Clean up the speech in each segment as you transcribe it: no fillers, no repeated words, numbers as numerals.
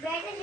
Right?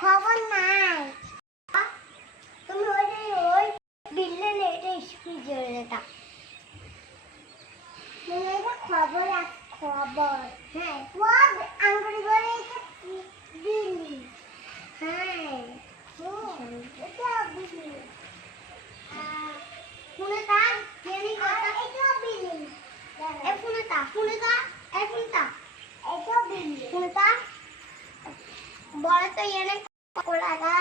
খবর নাই তুমি ওই বিল্লে এটা স্কুল জড়িতা খবর খবর হ্যাঁ সব আঙ্গুলি বলে বিল্লি হ্যাঁ এটা বিল্লি ফোনে তার জেনি কথা এটা বিল্লি এ ফোনে তা এ ফোনে তা এটা বিল্লি ফোনে তা বড় তো এনে কোলাগা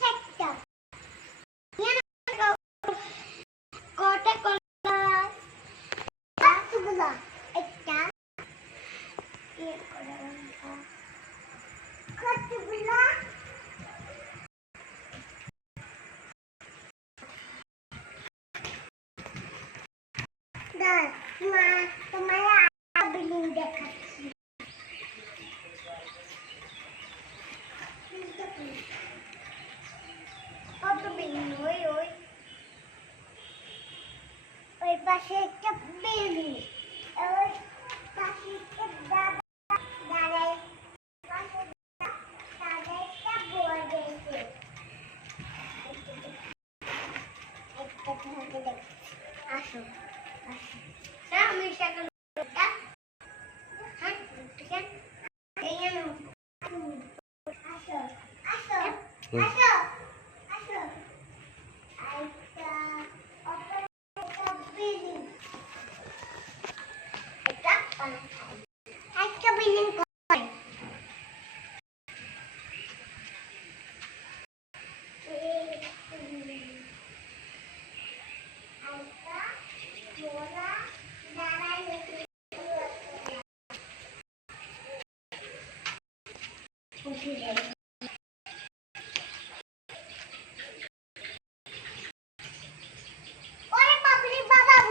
চেকটা এনে কোটে কোলা আসুগুলা একটা এ কোলা কতগুলা দাঁড় তোমার বিল্ডিং দেখাচ্ছি কত বিল্ডিং ওই পাশে একটা বিল্ডিং ওই পাশে একটা দাঁড়ায় পাশে দাঁড়ায় একটা বোর্ড আছে একটা তোমাকে দেখাচ্ছি আসো আমি সেখানে হ্যাঁ ঠিক আছে এই আসো আসো আসো আসো একটা বিল্ডিং করে